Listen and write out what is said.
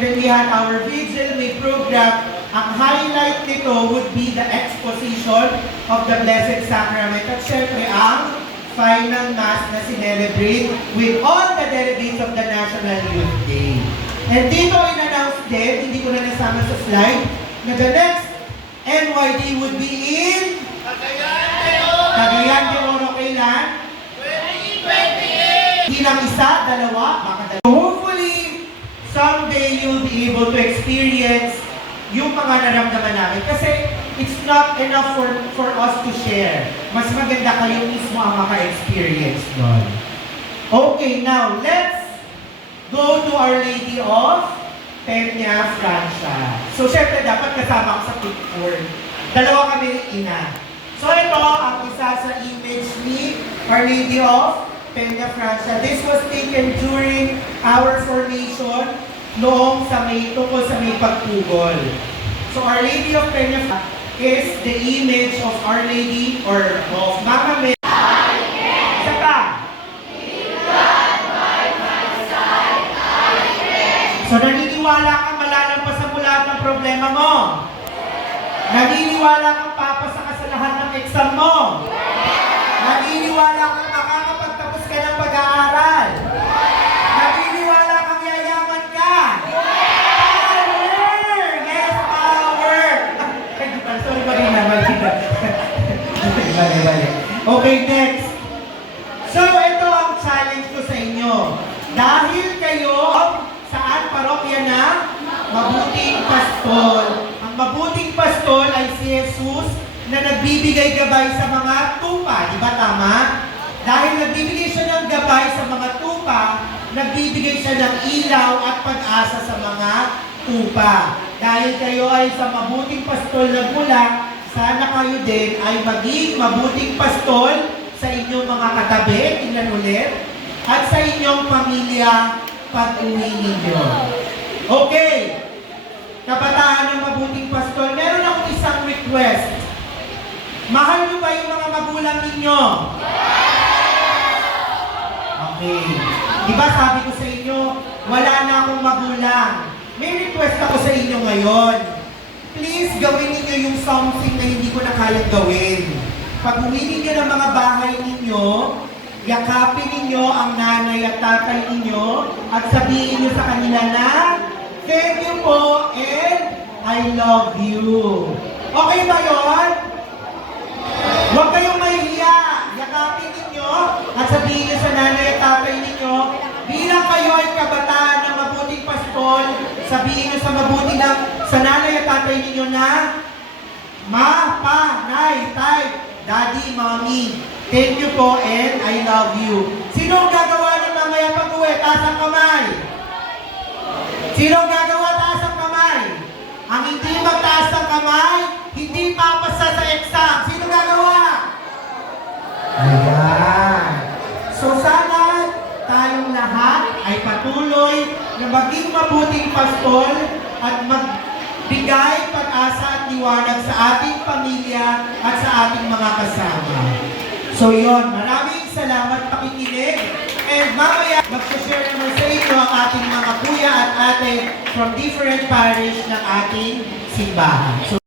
And then we had our vigil, may program. Ang highlight nito would be the exposition of the Blessed Sacrament. At syempre, ang final Mass na sinelebrate with all the delegates of the National Youth Day. And dito in-announce din, hindi ko na nasama sa slide, na the next NYD would be in Cagayan de Oro. Kailan? 2028! Hindi lang isa, dalawa, baka dalawa. So hopefully, someday you'll be able to experience yung mga naramdaman namin. Kasi it's not enough for us to share. Mas maganda kayo mismo ang maka-experience doon. Okay, now let's go to Our Lady of Peña Francia. So syempre dapat kasama ko sa picture. Dalawa kami ni ina. So ito ang isa sa image ni Our Lady of Peña Francia. This was taken during our formation noong tungkol sa may pagpugol. So Our Lady of Peña Francia is the image of Our Lady or of Mama Mary. Isa pa. So naniniwala kang malalampasan mo lahat ng problema mo? Naniniwala kang papasa ka sa lahat ng exam mo? Naniniwala kang makakapagtapos ka ng pag-aaral? Naniniwala kang yayaman ka? Power! Yes, power! Sorry, mali. Okay, next. So, ito ang challenge ko sa inyo. Dahil kayo, saan parokya na? Mabuting Pastol. Ang mabuting pastol ay si Jesus na nagbibigay gabay sa mga tupa. Di ba tama? Dahil nagbibigay siya ng gabay sa mga tupa, nagbibigay siya ng ilaw at pag-asa sa mga tupa. Dahil kayo ay sa mabuting pastol na mula, sana kayo din ay maging mabuting pastol sa inyong mga katabi, tingnan ulit, at sa inyong pamilya pag-uwi ninyo. Okay. Kabataan ng mabuting pastol, meron akong isang request. Mahal nyo ba yung mga magulang ninyo? Okay. Diba sabi ko sa inyo, wala na akong magulang. May request ako sa inyo ngayon. Please, gawin ninyo yung something na hindi ko na kayang gawin. Pag uwi ninyo ng mga bahay ninyo, yakapin ninyo ang nanay at tatay ninyo at sabihin nyo sa kanila na, thank you po and I love you. Okay ba yun? Huwag kayong mahihiya. Yakapin ninyo at sabihin nyo sa nanay at tatay ninyo, bilang kayo ay kabataan ng mabuting pastol, sabihin nyo sa nanay at tatay ninyo na, Ma, Pa, Nay, Tay, Daddy, Mommy, thank you po and I love you. Sino ang gagawa ng mamaya pag-uwi? Taas ang kamay. Sino ang gagawa? Taas ang kamay. Ang hindi magtaas ang kamay, hindi papasa sa exam. Sino gagawa? Ayan. So sana tayong lahat ay patuloy na maging mabuting pastol at magbigay pag-asa at liwanag sa ating pamilya at sa ating mga kasama. So yun, maraming salamat pakikinig. And mamaya, mag-share naman sa inyo ang ating mga kuya at ate from different parish ng ating simbahan. So,